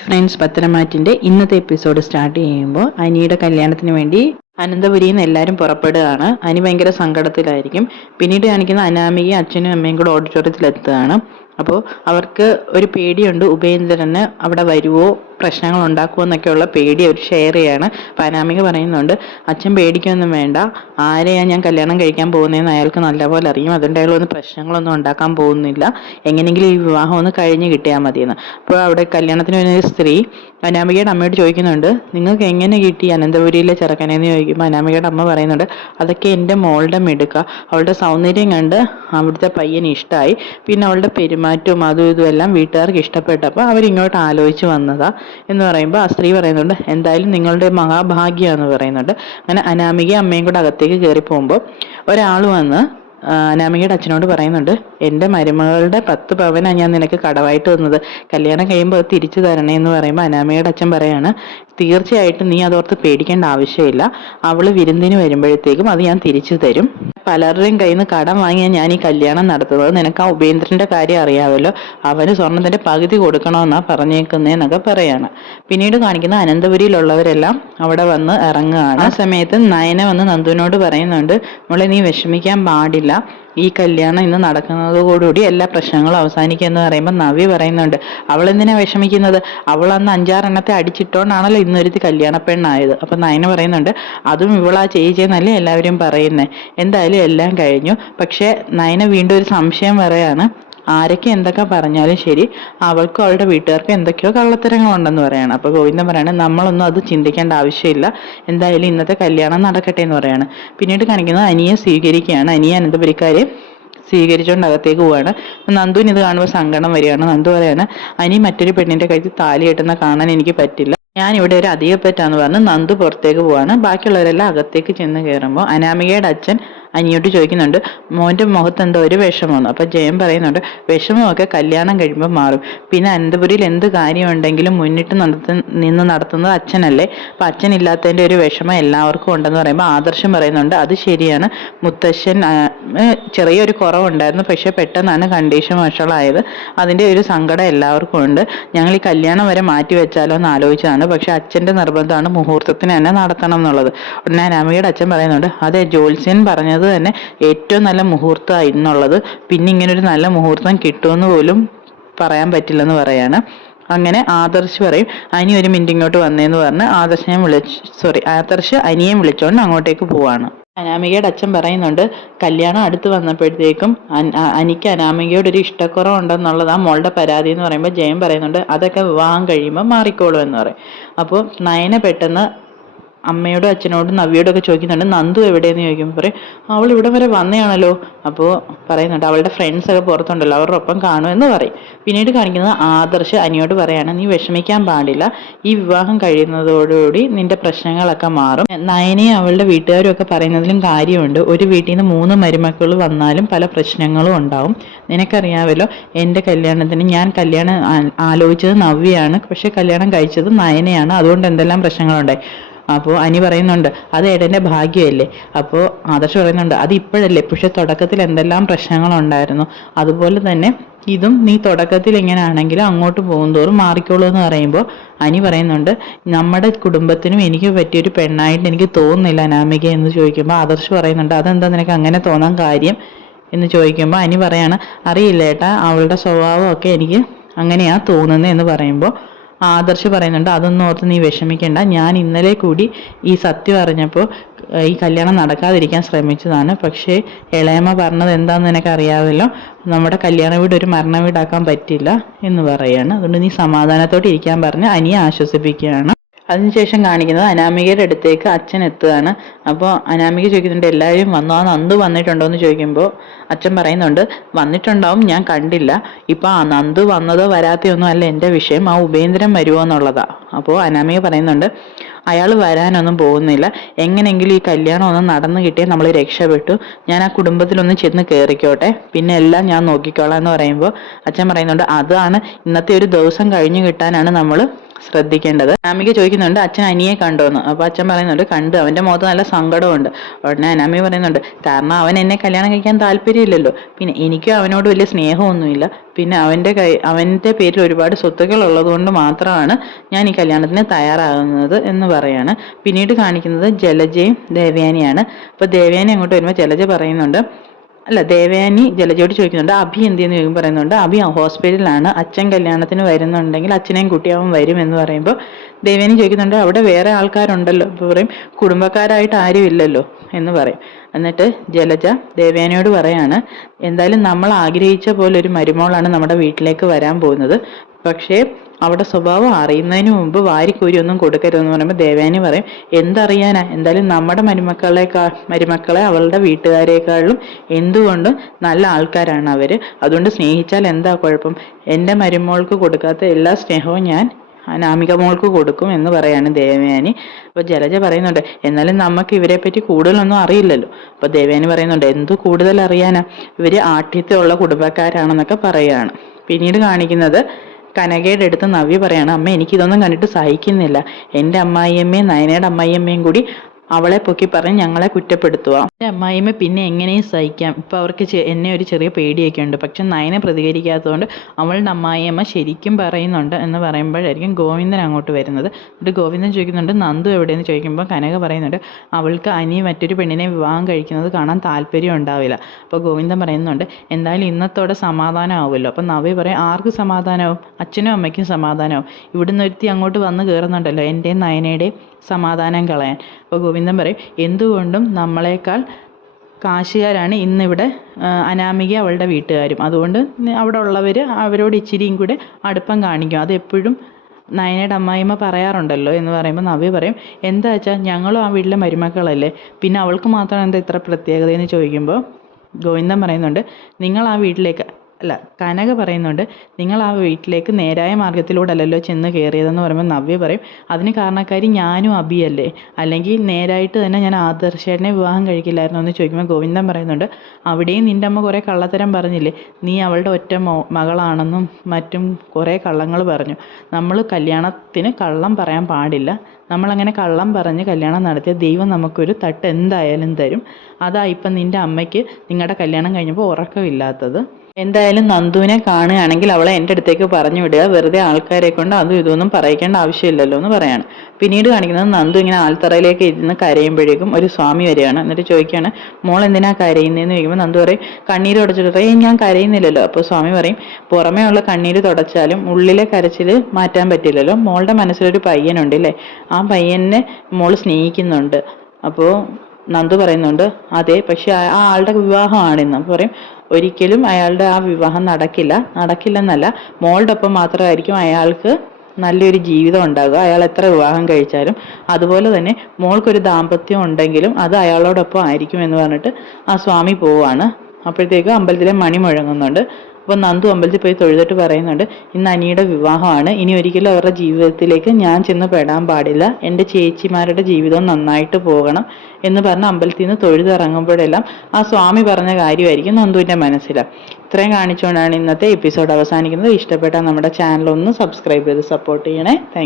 Hi friends, പത്തനംമാറ്റിൻ്റെ ഇന്നത്തെ episode start ചെയ്യുമ്പോൾ അനിയുടെ കല്യാണത്തിന് വേണ്ടി അനന്തപുരിയിൽ നിന്ന് എല്ലാവരും പുറപ്പെടുകയാണ്. അനി ഭയങ്കര സങ്കടത്തിലായിരിക്കും. പിന്നീട് കാണിക്കുന്ന അനാമികയും അച്ഛനും അമ്മയും കൂടെ ഓഡിറ്റോറിയത്തിലെത്തുകയാണ്. അപ്പോൾ അവർക്ക് ഒരു പേടിയുണ്ട്, ഉപേന്ദ്രന് അവിടെ വരുമോ, പ്രശ്നങ്ങൾ ഉണ്ടാക്കുമോ എന്നൊക്കെയുള്ള പേടി അവർ ഷെയർ ചെയ്യാണ്. അപ്പം അനാമിക പറയുന്നുണ്ട്, അച്ഛൻ പേടിക്കൊന്നും വേണ്ട, ആരെയാണ് ഞാൻ കല്യാണം കഴിക്കാൻ പോകുന്നതെന്ന് അയാൾക്ക് നല്ലപോലെ അറിയും, അതുകൊണ്ട് അയാൾ ഒന്നും പ്രശ്നങ്ങളൊന്നും ഉണ്ടാക്കാൻ പോകുന്നില്ല, എങ്ങനെയെങ്കിലും ഈ വിവാഹം ഒന്ന് കഴിഞ്ഞ് കിട്ടിയാൽ മതിയെന്ന്. അപ്പോൾ അവിടെ കല്യാണത്തിന് വരുന്ന സ്ത്രീ അനാമികയുടെ അമ്മയോട് ചോദിക്കുന്നുണ്ട്, നിങ്ങൾക്ക് എങ്ങനെ കിട്ടി അനന്തപുരിയിലെ ചെറുക്കനെന്ന് ചോദിക്കുമ്പോൾ അനാമികയുടെ അമ്മ പറയുന്നുണ്ട്, അതൊക്കെ എൻ്റെ മോളുടെ മിടുക്ക, അവളുടെ സൗന്ദര്യം കണ്ട് അവിടുത്തെ പയ്യന് ഇഷ്ടമായി, പിന്നെ അവളുടെ പെരുമാറ്റവും അതും ഇതും എല്ലാം വീട്ടുകാർക്ക് ഇഷ്ടപ്പെട്ടപ്പോൾ അവരിങ്ങോട്ട് ആലോചിച്ച് വന്നതാ എന്ന് പറയുമ്പോൾ ആ സ്ത്രീ പറയുന്നുണ്ട്, എന്തായാലും നിങ്ങളുടെ മഹാഭാഗ്യമാണെന്ന് പറയുന്നുണ്ട്. അങ്ങനെ അനാമിക അമ്മയും കൂടെ അകത്തേക്ക് കയറി പോകുമ്പോൾ ഒരാൾ വന്ന് അനാമികയുടെ അച്ഛനോട് പറയുന്നുണ്ട്, എൻ്റെ മരുമകളുടെ 10 പവനാണ് ഞാൻ നിനക്ക് കടവായിട്ട് തന്നത്, കല്യാണം കഴിയുമ്പോൾ അത് തിരിച്ചു തരണേ എന്ന് പറയുമ്പോൾ അനാമികയുടെ അച്ഛൻ പറയാണ്, തീർച്ചയായിട്ടും നീ അതോർത്ത് പേടിക്കേണ്ട ആവശ്യമില്ല, അവള് വിരുന്നിന് വരുമ്പോഴത്തേക്കും അത് ഞാൻ തിരിച്ചു തരും. പലരുടെയും കയ്യിൽ നിന്ന് കടം വാങ്ങിയാൽ ഞാൻ ഈ കല്യാണം നടത്തുന്നത്, നിനക്ക് ആ ഉപേന്ദ്രന്റെ കാര്യം അറിയാമല്ലോ, അവന് സ്വർണത്തിന്റെ പകുതി കൊടുക്കണമെന്നാ പറഞ്ഞേക്കുന്നതെന്നൊക്കെ പറയാണ്. പിന്നീട് കാണിക്കുന്ന അനന്തപുരിയിലുള്ളവരെല്ലാം അവിടെ വന്ന് ഇറങ്ങുകയാണ്. ആ സമയത്ത് നയന വന്ന് നന്ദുവിനോട് പറയുന്നുണ്ട്, മോളെ നീ വിഷമിക്കാൻ പാടില്ല, ഈ കല്യാണം ഇന്ന് നടക്കുന്നതോടുകൂടി എല്ലാ പ്രശ്നങ്ങളും അവസാനിക്കുക എന്ന് പറയുമ്പോൾ നവ്യ പറയുന്നുണ്ട്, അവൾ എന്തിനാ വിഷമിക്കുന്നത്, അവൾ അന്ന് 5-6 എണ്ണത്തെ അടിച്ചിട്ടോണ്ടാണല്ലോ ഇന്നൊരുത്തി കല്യാണ പെണ്ണായത്. അപ്പൊ നയന പറയുന്നുണ്ട്, അതും ഇവളാ ചെയ്യുന്നല്ലേ എല്ലാവരും പറയുന്നേ, എന്തായാലും എല്ലാം കഴിഞ്ഞു. പക്ഷെ നയന വീണ്ടും ഒരു സംശയം പറയാണ്, ആരൊക്കെ എന്തൊക്കെ പറഞ്ഞാലും ശരി, അവൾക്കും അവളുടെ വീട്ടുകാർക്കും എന്തൊക്കെയോ കള്ളത്തരങ്ങളുണ്ടെന്ന് പറയാണ്. അപ്പൊ ഗോവിന്ദൻ പറയാണ്, നമ്മളൊന്നും അത് ചിന്തിക്കേണ്ട ആവശ്യമില്ല, എന്തായാലും ഇന്നത്തെ കല്യാണം നടക്കട്ടെ എന്ന് പറയാണ്. പിന്നീട് കാണിക്കുന്നത് അനിയെ സ്വീകരിക്കുകയാണ്. അനിയെ അനന്തപുരിക്കാരെ സ്വീകരിച്ചുകൊണ്ട് അകത്തേക്ക് പോവാണ്. നന്ദുവിന് ഇത് കാണുമ്പോൾ സങ്കടം വരികയാണ്. നന്ദു പറയാണ്, അനി മറ്റൊരു പെണ്ണിന്റെ കഴുത്തിൽ താലി കെട്ടുന്ന കാണാൻ എനിക്ക് പറ്റില്ല, ഞാൻ ഇവിടെ ഒരു അധികപ്പറ്റാന്ന് പറഞ്ഞ് നന്ദു പുറത്തേക്ക് പോവാണ്. ബാക്കിയുള്ളവരെല്ലാം അകത്തേക്ക് ചെന്ന് കയറുമ്പോൾ അനാമികയുടെ അച്ഛൻ അനിയോട്ട് ചോദിക്കുന്നുണ്ട്, മോന്റെ മുഖത്ത് എന്തോ ഒരു വിഷമമെന്ന്. അപ്പൊ ജയം പറയുന്നുണ്ട്, വിഷമമൊക്കെ കല്യാണം കഴിയുമ്പോൾ മാറും, പിന്നെ അനന്തപുരിയിൽ എന്ത് കാര്യമുണ്ടെങ്കിലും മുന്നിട്ട് നിന്ന് നടത്തുന്നത് അച്ഛനല്ലേ, അപ്പൊ അച്ഛനില്ലാത്തതിന്റെ ഒരു വിഷമം എല്ലാവർക്കും ഉണ്ടെന്ന് പറയുമ്പോൾ ആദർശം പറയുന്നുണ്ട്, അത് ശരിയാണ്, മുത്തശ്ശൻ ചെറിയൊരു കുറവുണ്ടായിരുന്നു, പക്ഷെ പെട്ടെന്നാണ് കണ്ടീഷൻ വഷളായത്, അതിന്റെ ഒരു സങ്കടം എല്ലാവർക്കും ഉണ്ട്, ഞങ്ങൾ ഈ കല്യാണം വരെ മാറ്റി വെച്ചാലോ എന്ന് ആലോചിച്ചതാണ്, പക്ഷെ അച്ഛന്റെ നിർബന്ധമാണ് മുഹൂർത്തത്തിന് തന്നെ നടത്തണം എന്നുള്ളത്. ഉടനെ അനാമികയുടെ അച്ഛൻ പറയുന്നുണ്ട്, അതെ, ജ്യോത്സ്യൻ പറഞ്ഞത് തന്നെ ഏറ്റവും നല്ല മുഹൂർത്തമായിരുന്നുള്ളത്, പിന്നെ ഇങ്ങനെ ഒരു നല്ല മുഹൂർത്തം കിട്ടുമെന്ന് പോലും പറയാൻ പറ്റില്ലെന്ന് പറയാണ്. അങ്ങനെ ആദർശ് പറയും, അനി ഒരു മിനിറ്റ് ഇങ്ങോട്ട് വന്നേന്ന് പറഞ്ഞ് ആദർശ് അനിയെ വിളിച്ചോണ്ട് അങ്ങോട്ടേക്ക് പോവാണ്. അനാമികയുടെ അച്ഛൻ പറയുന്നുണ്ട്, കല്യാണം അടുത്ത് വന്നപ്പോഴത്തേക്കും അനിക്ക് അനാമികയോട് ഒരു ഇഷ്ടക്കുറവുണ്ടെന്നുള്ളത് ആ മോളുടെ പരാതി എന്ന് പറയുമ്പോൾ ജയം പറയുന്നുണ്ട്, അതൊക്കെ വിവാഹം കഴിയുമ്പോൾ മാറിക്കോളും എന്ന് പറയും. അപ്പോൾ നയന പെട്ടെന്ന് അമ്മയോടും അച്ഛനോടും നവ്യോടും ഒക്കെ ചോദിക്കുന്നുണ്ട്, നന്ദു എവിടെയെന്ന് ചോദിക്കുമ്പോൾ പറയും, അവൾ ഇവിടെ വരെ വന്നയാണല്ലോ. അപ്പോൾ പറയുന്നുണ്ട്, അവളുടെ ഫ്രണ്ട്സ് ഒക്കെ പുറത്തുണ്ടല്ലോ, അവരുടെ ഒപ്പം കാണുമെന്ന് പറയും. പിന്നീട് കാണിക്കുന്നത് ആദർശ് അനിയോട് പറയാണ്, നീ വിഷമിക്കാൻ പാടില്ല, ഈ വിവാഹം കഴിയുന്നതോടുകൂടി നിന്റെ പ്രശ്നങ്ങളൊക്കെ മാറും. നയനയും അവളുടെ വീട്ടുകാരും ഒക്കെ പറയുന്നതിലും കാര്യമുണ്ട്, ഒരു വീട്ടിൽ നിന്ന് 3 മരുമക്കൾ വന്നാലും പല പ്രശ്നങ്ങളും ഉണ്ടാവും, നിനക്കറിയാമല്ലോ, എൻ്റെ കല്യാണത്തിന് ഞാൻ കല്യാണം ആലോചിച്ചത് നവ്യയാണ്, പക്ഷെ കല്യാണം കഴിച്ചത് നയനയാണ്, അതുകൊണ്ട് എന്തെല്ലാം പ്രശ്നങ്ങളുണ്ടായി. അപ്പോൾ അനി പറയുന്നുണ്ട്, അത് ഏടൻ്റെ ഭാഗ്യമല്ലേ. അപ്പോൾ ആദർശ് പറയുന്നുണ്ട്, അത് ഇപ്പോഴല്ലേ, പക്ഷെ തുടക്കത്തിൽ എന്തെല്ലാം പ്രശ്നങ്ങളുണ്ടായിരുന്നു, അതുപോലെ തന്നെ ഇതും നീ തുടക്കത്തിൽ എങ്ങനെയാണെങ്കിലും അങ്ങോട്ട് പോകുന്തോറും മാറിക്കോളൂ എന്ന് പറയുമ്പോൾ അനി പറയുന്നുണ്ട്, നമ്മുടെ കുടുംബത്തിനും എനിക്ക് പറ്റിയൊരു പെണ്ണായിട്ട് എനിക്ക് തോന്നുന്നില്ല അനാമിക എന്ന് ചോദിക്കുമ്പോൾ ആദർശ് പറയുന്നുണ്ട്, അതെന്താ നിനക്ക് അങ്ങനെ തോന്നാൻ കാര്യം എന്ന് ചോദിക്കുമ്പോൾ അനി പറയാണ്, അറിയില്ല ഏട്ടാ, അവളുടെ സ്വഭാവമൊക്കെ എനിക്ക് അങ്ങനെയാ തോന്നുന്നത് എന്ന് പറയുമ്പോൾ ആദർശ് പറയുന്നുണ്ട്, അതൊന്നും ഓർത്ത് നീ വിഷമിക്കേണ്ട, ഞാൻ ഇന്നലെ കൂടി ഈ സത്യം അറിഞ്ഞപ്പോൾ ഈ കല്യാണം നടക്കാതിരിക്കാൻ ശ്രമിച്ചതാണ്, പക്ഷേ ഇളയമ്മ പറഞ്ഞത് എന്താണെന്ന് നിനക്ക് അറിയാമല്ലോ, നമ്മുടെ കല്യാണ വീട് ഒരു മരണ വീടാക്കാൻ പറ്റില്ല എന്ന് പറയാണ്, അതുകൊണ്ട് നീ സമാധാനത്തോടെ ഇരിക്കാൻ പറഞ്ഞ് അനിയെ ആശ്വസിപ്പിക്കുകയാണ്. അതിനുശേഷം കാണിക്കുന്നത് അനാമികയുടെ അടുത്തേക്ക് അച്ഛൻ എത്തുകയാണ്. അപ്പോൾ അനാമിക ചോദിക്കുന്നുണ്ട്, എല്ലാവരും വന്നോ, ആ നന്ദു വന്നിട്ടുണ്ടോ എന്ന് ചോദിക്കുമ്പോൾ അച്ഛൻ പറയുന്നുണ്ട്, വന്നിട്ടുണ്ടാവും, ഞാൻ കണ്ടില്ല, ഇപ്പം ആ നന്ദു വന്നതോ വരാത്തയൊന്നും അല്ല എൻ്റെ വിഷയം, ആ ഉപേന്ദ്രൻ വരുമോ എന്നുള്ളതാ. അപ്പോൾ അനാമിക പറയുന്നുണ്ട്, അയാൾ വരാനൊന്നും പോകുന്നില്ല, എങ്ങനെയെങ്കിലും ഈ കല്യാണം ഒന്ന് നടന്നു കിട്ടിയാൽ നമ്മൾ രക്ഷപ്പെട്ടു, ഞാൻ ആ കുടുംബത്തിലൊന്ന് ചെന്ന് കയറിക്കോട്ടെ, പിന്നെ എല്ലാം ഞാൻ നോക്കിക്കോളാം എന്ന് പറയുമ്പോൾ അച്ഛൻ പറയുന്നുണ്ട്, അതാണ് ഇന്നത്തെ ഒരു ദിവസം കഴിഞ്ഞു കിട്ടാനാണ് നമ്മൾ ശ്രദ്ധിക്കേണ്ടത്. അനാമിക ചോദിക്കുന്നുണ്ട് അച്ഛൻ അനിയെ കണ്ടോന്ന്. അപ്പൊ അച്ഛൻ പറയുന്നുണ്ട് കണ്ടു, അവന്റെ മുഖത്ത് നല്ല സങ്കടമുണ്ട്. ഉടനെ അനാമിക പറയുന്നുണ്ട് കാരണം അവൻ എന്നെ കല്യാണം കഴിക്കാൻ താല്പര്യമില്ലല്ലോ, പിന്നെ എനിക്കും അവനോട് വലിയ സ്നേഹമൊന്നുമില്ല, പിന്നെ അവന്റെ പേരിൽ ഒരുപാട് സ്വത്തുക്കൾ ഉള്ളത് കൊണ്ട് മാത്രമാണ് ഞാൻ ഈ കല്യാണത്തിന് തയ്യാറാകുന്നത് എന്ന് പറയാണ്. പിന്നീട് കാണിക്കുന്നത് ജലജയും ദേവയാനിയാണ്. അപ്പൊ ദേവയാനി അങ്ങോട്ട് വരുമ്പോൾ ജലജ പറയുന്നുണ്ട്, അല്ല, ദേവയാനി ജലജയോട് ചോദിക്കുന്നുണ്ട് അഭി എന്തെന്ന് ചോദിക്കും. പറയുന്നുണ്ട് അഭി ഹോസ്പിറ്റലിലാണ്, അച്ഛൻ കല്യാണത്തിന് വരുന്നുണ്ടെങ്കിൽ അച്ഛനെയും കുട്ടി അവൻ വരും എന്ന് പറയുമ്പോൾ ദേവയാനി ചോദിക്കുന്നുണ്ട് അവിടെ വേറെ ആൾക്കാരുണ്ടല്ലോ. ഇപ്പോൾ പറയും കുടുംബക്കാരായിട്ട് ആരും ഇല്ലല്ലോ എന്ന് പറയും. എന്നിട്ട് ജലജ ദേവയാനിയോട് പറയാണ് എന്തായാലും നമ്മൾ ആഗ്രഹിച്ച പോലെ ഒരു മരുമോളാണ് നമ്മുടെ വീട്ടിലേക്ക് വരാൻ പോകുന്നത്, പക്ഷേ അവിടെ സ്വഭാവം അറിയുന്നതിന് മുമ്പ് വാരിക്കോരി ഒന്നും കൊടുക്കരുതെന്ന് പറയുമ്പോൾ ദേവയാനി പറയും എന്തറിയാനാ, എന്തായാലും നമ്മുടെ മരുമക്കളെ അവളുടെ വീട്ടുകാരെക്കാളും എന്തുകൊണ്ടും നല്ല ആൾക്കാരാണ് അവര്, അതുകൊണ്ട് സ്നേഹിച്ചാൽ എന്താ കുഴപ്പം, എൻ്റെ മരുമോൾക്ക് കൊടുക്കാത്ത എല്ലാ സ്നേഹവും ഞാൻ അനാമിക മോൾക്ക് കൊടുക്കും എന്ന് പറയാണ് ദേവയാനി. അപ്പോൾ ജലജ പറയുന്നുണ്ട് എന്നാലും നമുക്ക് ഇവരെ പറ്റി കൂടുതലൊന്നും അറിയില്ലല്ലോ. അപ്പോൾ ദേവയാനി പറയുന്നുണ്ട് എന്തു കൂടുതൽ അറിയാനാ, ഇവര് ആഠ്യത്വമുള്ള കുടുംബക്കാരാണെന്നൊക്കെ പറയാണ്. പിന്നീട് കാണിക്കുന്നത് കനകയുടെ അടുത്ത് നവ്യ പറയാണ് അമ്മ എനിക്കിതൊന്നും കണ്ടിട്ട് സഹിക്കുന്നില്ല, എൻ്റെ അമ്മായിയമ്മയും നയനയുടെ അമ്മായിയമ്മയും കൂടി അവളെ പൊക്കി പറഞ്ഞ് ഞങ്ങളെ കുറ്റപ്പെടുത്തുക. എൻ്റെ അമ്മായിയമ്മ പിന്നെ എങ്ങനെയും സഹിക്കാം, ഇപ്പം അവർക്ക് എന്നെ ഒരു ചെറിയ പേടിയൊക്കെ ഉണ്ട്, പക്ഷെ നയനെ പ്രതികരിക്കാത്തതുകൊണ്ട് അവളുടെ അമ്മായിയമ്മ ശരിക്കും പറയുന്നുണ്ട് എന്ന് പറയുമ്പോഴായിരിക്കും ഗോവിന്ദൻ അങ്ങോട്ട് വരുന്നത്. എന്നിട്ട് ഗോവിന്ദൻ ചോദിക്കുന്നുണ്ട് നന്ദു എവിടെയെന്ന് ചോദിക്കുമ്പോൾ കനക പറയുന്നുണ്ട് അവൾക്ക് അനി മറ്റൊരു പെണ്ണിനെ വിവാഹം കഴിക്കുന്നത് കാണാൻ താല്പര്യം ഉണ്ടാവില്ല. അപ്പോൾ ഗോവിന്ദൻ പറയുന്നുണ്ട് എന്തായാലും ഇന്നത്തോടെ സമാധാനം ആവുമല്ലോ. അപ്പം നവ്യ പറയും ആർക്ക് സമാധാനമാവും, അച്ഛനും അമ്മയ്ക്കും സമാധാനമാവും, ഇവിടുന്ന് ഒരുത്തി അങ്ങോട്ട് വന്ന് കയറുന്നുണ്ടല്ലോ എൻ്റെയും നയനയുടെയും സമാധാനം കളയാൻ. അപ്പോൾ ഗോവിന്ദൻ പറയും എന്തുകൊണ്ടും നമ്മളെക്കാൾ കാശുകാരാണ് ഇന്നിവിടെ അനാമിക അവളുടെ വീട്ടുകാരും, അതുകൊണ്ട് അവിടെ ഉള്ളവർ അവരോട് ഇച്ചിരിയും കൂടെ അടുപ്പം കാണിക്കും, അത് എപ്പോഴും നയനയുടെ അമ്മായിമ്മ പറയാറുണ്ടല്ലോ എന്ന് പറയുമ്പോൾ നവ്യ പറയും എന്താ വെച്ചാൽ ഞങ്ങളും ആ വീട്ടിലെ മരുമക്കളല്ലേ, പിന്നെ അവൾക്ക് മാത്രം എന്താ ഇത്ര പ്രത്യേകതയെന്ന് ചോദിക്കുമ്പോൾ ഗോവിന്ദൻ പറയുന്നുണ്ട് നിങ്ങൾ ആ വീട്ടിലേക്ക് കനക പറയുന്നുണ്ട് നിങ്ങൾ ആ വീട്ടിലേക്ക് നേരായ മാർഗത്തിലൂടെ അല്ലല്ലോ ചെന്ന് കയറിയതെന്ന് പറയുമ്പോൾ നവ്യ പറയും അതിന് കാരണക്കാരി ഞാനും അഭിയല്ലേ, അല്ലെങ്കിൽ നേരായിട്ട് തന്നെ ഞാൻ ആദർശേട്ടനെ വിവാഹം കഴിക്കില്ലായിരുന്നു എന്ന് ചോദിക്കുമ്പോൾ ഗോവിന്ദൻ പറയുന്നുണ്ട് അവിടെയും നിൻ്റെ അമ്മ കുറേ കള്ളത്തരം പറഞ്ഞില്ലേ, നീ അവളുടെ ഒറ്റ മകളാണെന്നും മറ്റും കുറേ കള്ളങ്ങൾ പറഞ്ഞു, നമ്മൾ കല്യാണത്തിന് കള്ളം പറയാൻ പാടില്ല, നമ്മളങ്ങനെ കള്ളം പറഞ്ഞ് കല്യാണം നടത്തിയ ദൈവം നമുക്കൊരു തട്ട് എന്തായാലും തരും, അതാ ഇപ്പം നിൻ്റെ അമ്മയ്ക്ക് നിങ്ങളുടെ കല്യാണം കഴിഞ്ഞപ്പോൾ ഉറക്കമില്ലാത്തത്, എന്തായാലും നന്ദുവിനെ കാണുകയാണെങ്കിൽ അവളെ എൻ്റെ അടുത്തേക്ക് പറഞ്ഞു വിടുക, വെറുതെ ആൾക്കാരെ കൊണ്ട് അതും ഇതൊന്നും പറയിക്കേണ്ട ആവശ്യമില്ലല്ലോ എന്ന് പറയാണ്. പിന്നീട് കാണിക്കുന്നത് നന്ദു ഇങ്ങനെ ആൽത്തറയിലേക്ക് ഇരുന്ന് കരയുമ്പോഴേക്കും ഒരു സ്വാമി വരികയാണ്. എന്നിട്ട് ചോദിക്കുകയാണ് മോൾ എന്തിനാ കരയുന്നതെന്ന് ചോദിക്കുമ്പോൾ നന്ദു പറയും കണ്ണീര് തുടച്ചിട്ട് ഞാൻ കരയുന്നില്ലല്ലോ. അപ്പോൾ സ്വാമി പറയും പുറമേ ഉള്ള കണ്ണീര് തുടച്ചാലും ഉള്ളിലെ കരച്ചിൽ മാറ്റാൻ പറ്റില്ലല്ലോ, മോളുടെ മനസ്സിലൊരു പയ്യനുണ്ട് അല്ലേ, ആ പയ്യനെ മോൾ സ്നേഹിക്കുന്നുണ്ട്. അപ്പോൾ നന്ദു പറയുന്നുണ്ട് അതെ, പക്ഷെ ആ ആളുടെ വിവാഹമാണിന്ന്. അപ്പോൾ പറയും ഒരിക്കലും അയാളുടെ ആ വിവാഹം നടക്കില്ലെന്നല്ല, മോളുടെ ഒപ്പം മാത്രമായിരിക്കും അയാൾക്ക് നല്ലൊരു ജീവിതം ഉണ്ടാകുക, അയാൾ എത്ര വിവാഹം കഴിച്ചാലും, അതുപോലെ തന്നെ മോൾക്കൊരു ദാമ്പത്യം ഉണ്ടെങ്കിലും അത് അയാളോടൊപ്പം ആയിരിക്കും എന്ന് പറഞ്ഞിട്ട് ആ സ്വാമി പോവാണ്. അപ്പോഴത്തേക്കും അമ്പലത്തിലെ മണി മുഴങ്ങുന്നുണ്ട്. അപ്പോൾ നന്ദു അമ്പലത്തിൽ പോയി തൊഴുതിട്ട് പറയുന്നുണ്ട് ഇന്ന് അനിയുടെ വിവാഹമാണ്, ഇനി ഒരിക്കലും അവരുടെ ജീവിതത്തിലേക്ക് ഞാൻ ചെന്ന് പെടാൻ പാടില്ല, എൻ്റെ ചേച്ചിമാരുടെ ജീവിതം നന്നായിട്ട് പോകണം എന്ന് പറഞ്ഞ് അമ്പലത്തിൽ നിന്ന് തൊഴുതിറങ്ങുമ്പോഴെല്ലാം ആ സ്വാമി പറഞ്ഞ കാര്യമായിരിക്കും നന്ദുവിൻ്റെ മനസ്സിൽ. ഇത്രയും കാണിച്ചുകൊണ്ടാണ് ഇന്നത്തെ എപ്പിസോഡ് അവസാനിക്കുന്നത്. ഇഷ്ടപ്പെട്ടാൽ നമ്മുടെ ചാനൽ ഒന്ന് സബ്സ്ക്രൈബ് ചെയ്ത് സപ്പോർട്ട് ചെയ്യണേ. താങ്ക്